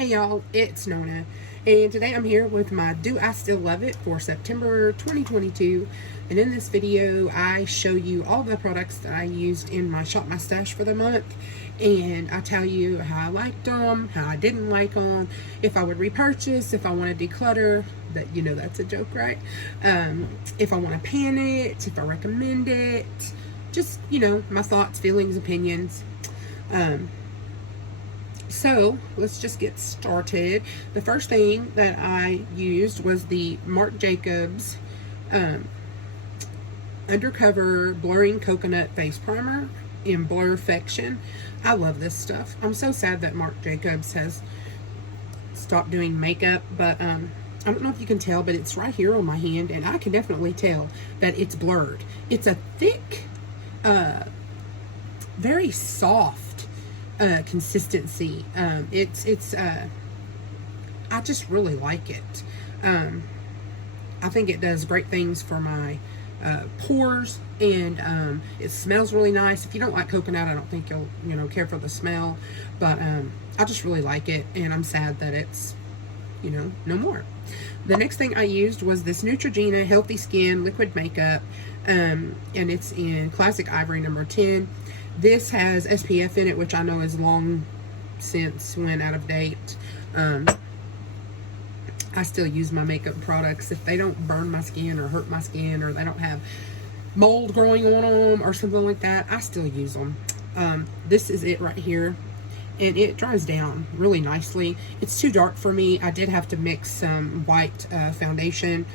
Hey y'all, it's Nona, and today I'm here with my Do I Still Love It for September 2022. And in this video, I show you all the products that I used in my Shop My Stash for the month, and I tell you how I liked them, how I didn't like them, if I would repurchase, if I want to declutter. That, you know, that's a joke, right? If I want to pan it, if I recommend it, just, you know, my thoughts, feelings, opinions. So let's just get started. The first thing that I used was the Marc Jacobs Undercover Blurring Coconut Face Primer in Blurfection. I love this stuff. I'm so sad that Marc Jacobs has stopped doing makeup, but I don't know if you can tell, but it's right here on my hand, and I can definitely tell that it's blurred. It's a thick, very soft consistency. I just really like it. I think it does great things for my pores, and it smells really nice. If you don't like coconut, I don't think you'll care for the smell, but I just really like it, and I'm sad that it's no more. The next thing I used was this Neutrogena Healthy Skin Liquid Makeup, and it's in Classic Ivory number 10. This has SPF in it, which I know is long since went out of date. I still use my makeup products. If they don't burn my skin or hurt my skin, or they don't have mold growing on them or something like that, I still use them. This is it right here, and it dries down really nicely. It's too dark for me. I did have to mix some white foundation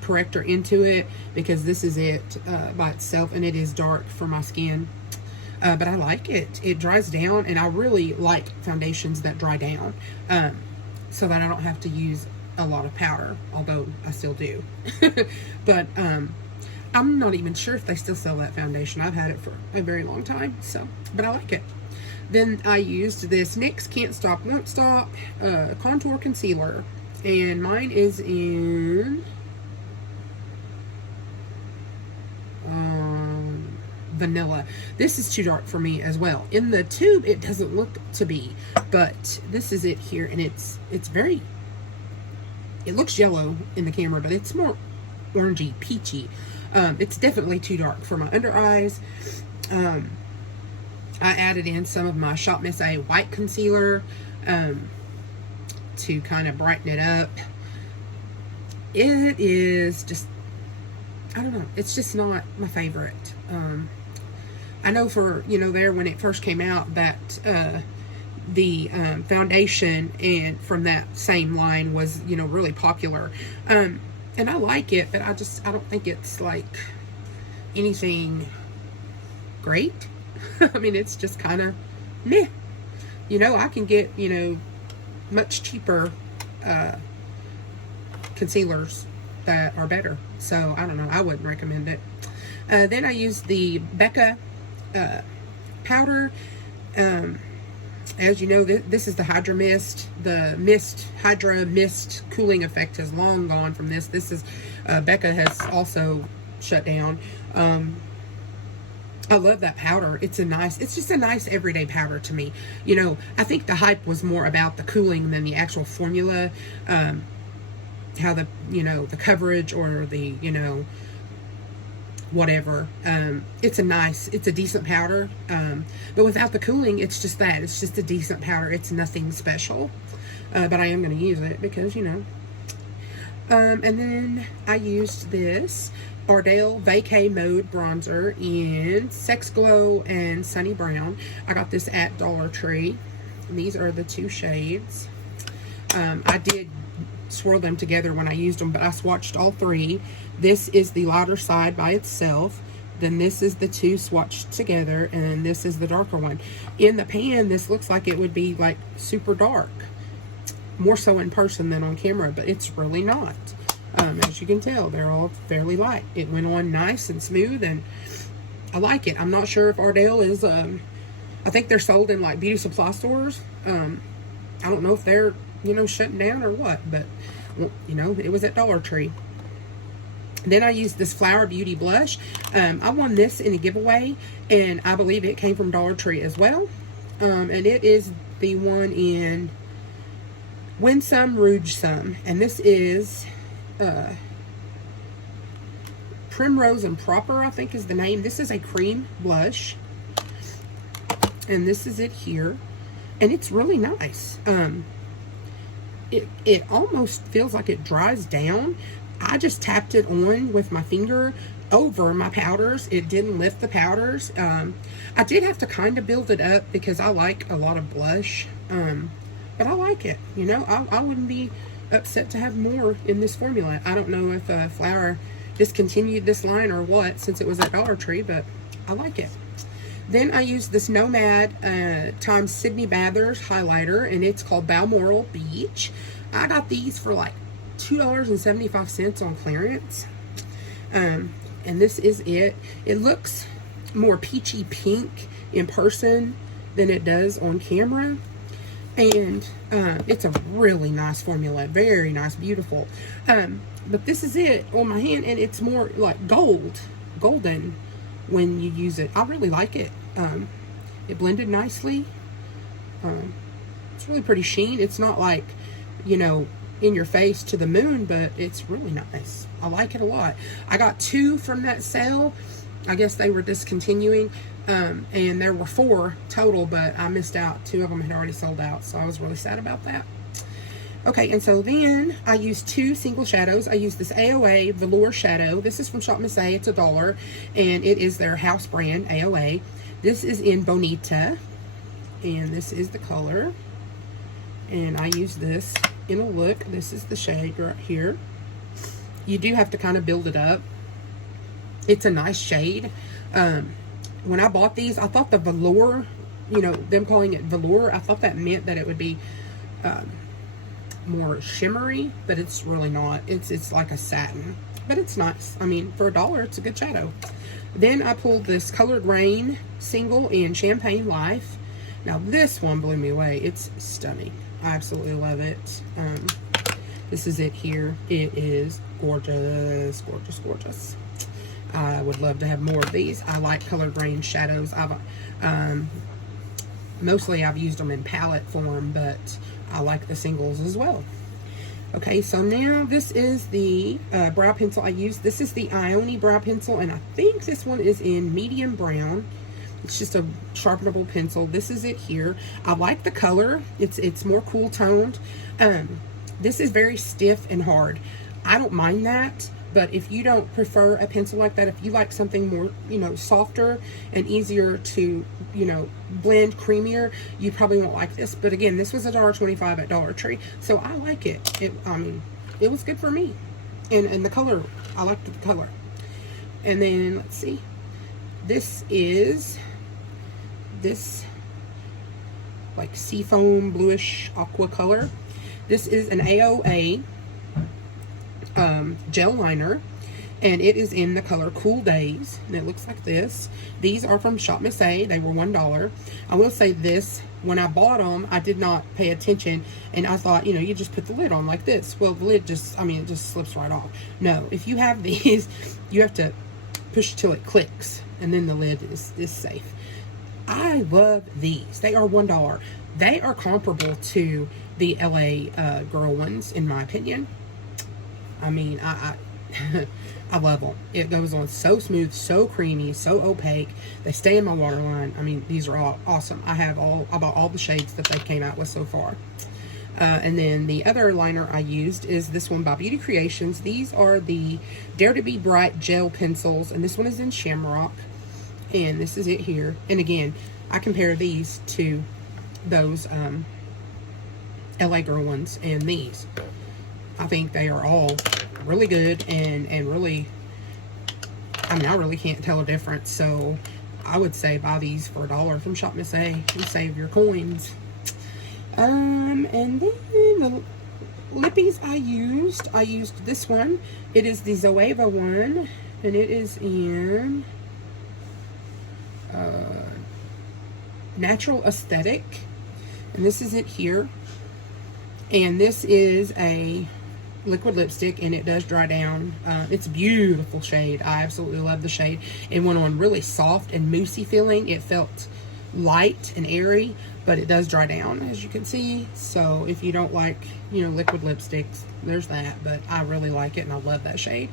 corrector into it, because this is it by itself, and it is dark for my skin, but I like it. It dries down, and I really like foundations that dry down, so that I don't have to use a lot of powder, although I still do. But I'm not even sure if they still sell that foundation. I've had it for a very long time, but I like it. Then I used this NYX Can't Stop Won't Stop contour concealer, and mine is in vanilla. This is too dark for me as well. In the tube it doesn't look to be, but this is it here, and it's very, it looks yellow in the camera, but it's more orangey, peachy. It's definitely too dark for my under eyes. I added in some of my Shop Miss A white concealer to kind of brighten it up. It is just, I don't know, it's just not my favorite. I know for, there when it first came out that the foundation and from that same line was, really popular. And I like it, but I don't think it's like anything great. I mean, it's just kind of meh. I can get, much cheaper concealers that are better. So, I don't know. I wouldn't recommend it. Then I used the Becca powder. As you know, this is the Hydra Mist. The Hydra Mist cooling effect has long gone from this. This is, Becca has also shut down. I love that powder. It's just a nice everyday powder to me. I think the hype was more about the cooling than the actual formula. How the, the coverage or the, whatever. It's a decent powder. But without the cooling, it's just that. It's just a decent powder. It's nothing special. But I am going to use it because, and then I used this Ardell Vacay Mode Bronzer in Sex Glow and Sunny Brown. I got this at Dollar Tree. And these are the two shades. I did swirl them together when I used them, but I swatched all three. This is the lighter side by itself, then this is the two swatched together, and then this is the darker one. In the pan, this looks like it would be like super dark, more so in person than on camera, but it's really not. As you can tell, they're all fairly light. It went on nice and smooth, and I like it. I'm not sure if Ardell is, I think they're sold in like beauty supply stores. I don't know if they're, shutting down or what, but, it was at Dollar Tree. Then I used this Flower Beauty blush. I won this in a giveaway, and I believe it came from Dollar Tree as well. And it is the one in Win Some, Rouge Some. And this is Primrose and Proper, I think is the name. This is a cream blush. And this is it here. And it's really nice. It almost feels like it dries down. I just tapped it on with my finger over my powders. It didn't lift the powders. I did have to kind of build it up because I like a lot of blush. But I like it. You know, I wouldn't be upset to have more in this formula. I don't know if Flower discontinued this line or what, since it was at Dollar Tree, but I like it. Then I used this Nomad times Sydney Mathers highlighter, and it's called Balmoral Beads. I got these for like $2.75 on clearance. And this is it. It looks more peachy pink in person than it does on camera. And it's a really nice formula. Very nice, beautiful. But this is it on my hand, and it's more like golden when you use it. I really like it. It blended nicely. It's really pretty sheen. It's not like, you know, in your face to the moon, but it's really nice. I like it a lot. I got 2 from that sale. I guess they were discontinuing. And there were 4 total, but I missed out. 2 of them had already sold out, so I was really sad about that. Okay, and so then I used 2 single shadows. I used this AOA Velour Shadow. This is from Shop Miss A. It's $1, and it is their house brand, AOA. This is in Bonita, and this is the color. And I use this in a look. This is the shade right here. You do have to kind of build it up. It's a nice shade. When I bought these, I thought the velour, you know, them calling it velour, I thought that meant that it would be more shimmery, but it's really not. It's like a satin, but it's nice. I mean, for $1, it's a good shadow. Then I pulled this Colored Rain single in Champagne Life. Now this one blew me away. It's stunning. I absolutely love it. This is it here. It is gorgeous, gorgeous, gorgeous. I would love to have more of these. I like Colored Rain shadows. Mostly I've used them in palette form, but I like the singles as well. Okay, so now this is the brow pencil I use. This is the Ioni brow pencil, and I think this one is in medium brown. It's just a sharpenable pencil. This is it here. I like the color. It's more cool toned. This is very stiff and hard. I don't mind that, but if you don't prefer a pencil like that, if you like something more, you know, softer and easier to, you know, blend, creamier, you probably won't like this. But again, this was $1.25 at Dollar Tree, so I like it. I mean, it was good for me. And the color, I liked the color. And then, let's see. This is this like seafoam bluish aqua color. This is an AOA gel liner, and it is in the color Cool Days, and it looks like this. These are from Shop Miss A. They were $1. I will say this, when I bought them, I did not pay attention, and I thought, you know, you just put the lid on like this. Well, the lid just, I mean, it just slips right off. No, if you have these, you have to push till it clicks, and then the lid is safe. I love these. They are $1. They are comparable to the LA girl ones, in my opinion. I mean, I love them. It goes on so smooth, so creamy, so opaque. They stay in my waterline. I mean, these are all awesome. I bought all the shades that they came out with so far. And then the other liner I used is this one by Beauty Creations. These are the Dare to Be Bright gel pencils, and this one is in Shamrock. And this is it here. And again, I compare these to those LA girl ones and these. I think they are all really good and really, I mean, I really can't tell a difference. So I would say buy these for $1 from Shop Miss A and save your coins. And then the lippies I used this one. It is the Zoeva one, and it is in Natural Aesthetic, and this is it here. And this is a liquid lipstick, and it does dry down. It's a beautiful shade. I absolutely love the shade. It went on really soft and moussey feeling. It felt light and airy, but it does dry down, as you can see. So if you don't like, you know, liquid lipsticks, there's that, but I really like it and I love that shade.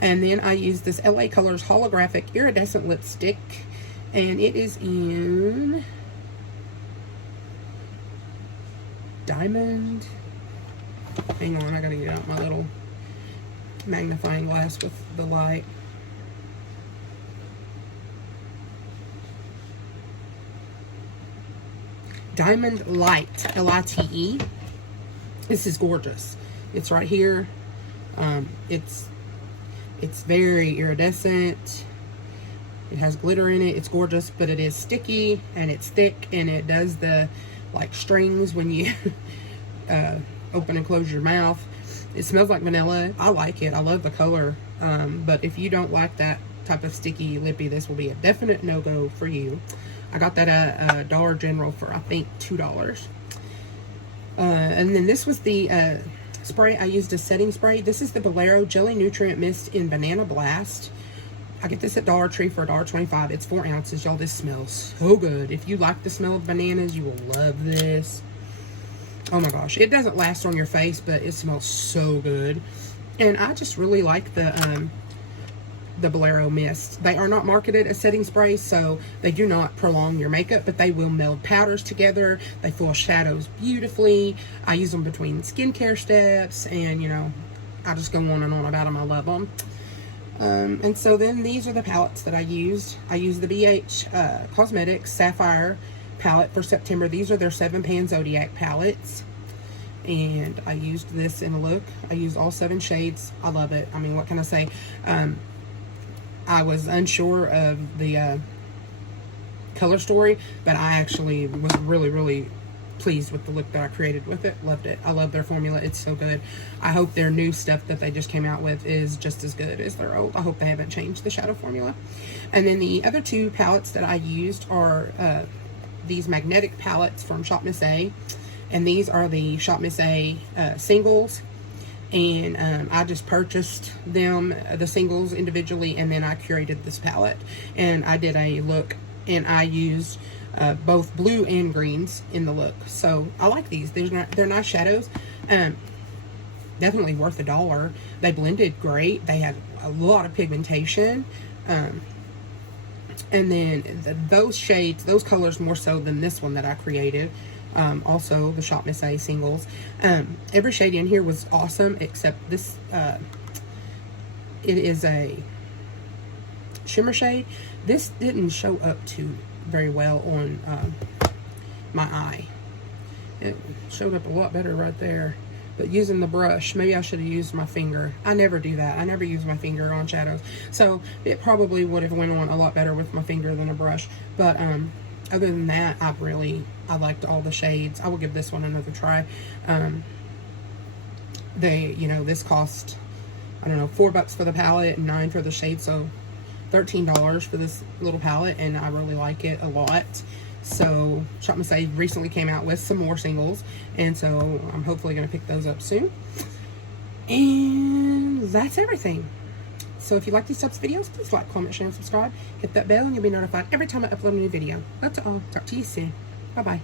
And then I use this LA Colors Holographic Iridescent Lipstick, and it is in Diamond. Hang on, I gotta get out my little magnifying glass with the light. Diamond Light, L-I-T-E. This is gorgeous. It's right here. It's very iridescent. It has glitter in it. It's gorgeous, but it is sticky and it's thick, and it does the like strings when you open and close your mouth. It smells like vanilla. I like it. I love the color. But if you don't like that type of sticky lippy, this will be a definite no-go for you. I got that at Dollar General for, I think, $2. And then this was the spray I used, a setting spray. This is the Bolero Jelly Nutrient Mist in Banana Blast. I get this at Dollar Tree for $1.25. It's 4 ounces. Y'all, this smells so good. If you like the smell of bananas, you will love this. Oh my gosh. It doesn't last on your face, but it smells so good. And I just really like the Bolero Mist. They are not marketed as setting sprays, so they do not prolong your makeup, but they will meld powders together. They fill shadows beautifully. I use them between skincare steps, and you know, I just go on and on about them. I love them. And so then these are the palettes that I used. I used the BH Cosmetics Sapphire palette for September. These are their 7-pan Zodiac palettes. And I used this in a look. I used all 7 shades. I love it. I mean, what can I say? I was unsure of the color story, but I actually was really pleased with the look that I created with it. Loved it. I love their formula. It's so good. I hope their new stuff that they just came out with is just as good as their old. I hope they haven't changed the shadow formula. And then the other 2 palettes that I used are these magnetic palettes from Shop Miss A, and these are the Shop Miss A singles. And I just purchased them, the singles, individually, and then I curated this palette. And I did a look, and I used both blue and greens in the look. So I like these. They're nice shadows. Definitely worth $1. They blended great. They have a lot of pigmentation. And then those shades, those colors more so than this one that I created. Also the Shop Miss A singles. Every shade in here was awesome except this. It is a shimmer shade. This didn't show up too very well on my eye. It showed up a lot better right there. But using the brush, maybe I should have used my finger. I never do that. I never use my finger on shadows. So it probably would have went on a lot better with my finger than a brush. But other than that, I liked all the shades. I will give this one another try. This cost, I don't know, $4 for the palette and $9 for the shade, so $13 for this little palette, and I really like it a lot. So Shop Miss A recently came out with some more singles, and so I'm hopefully going to pick those up soon. And that's everything. So if you like these types of videos, please like, comment, share, and subscribe. Hit that bell and you'll be notified every time I upload a new video. That's all. Talk to you soon. Bye-bye.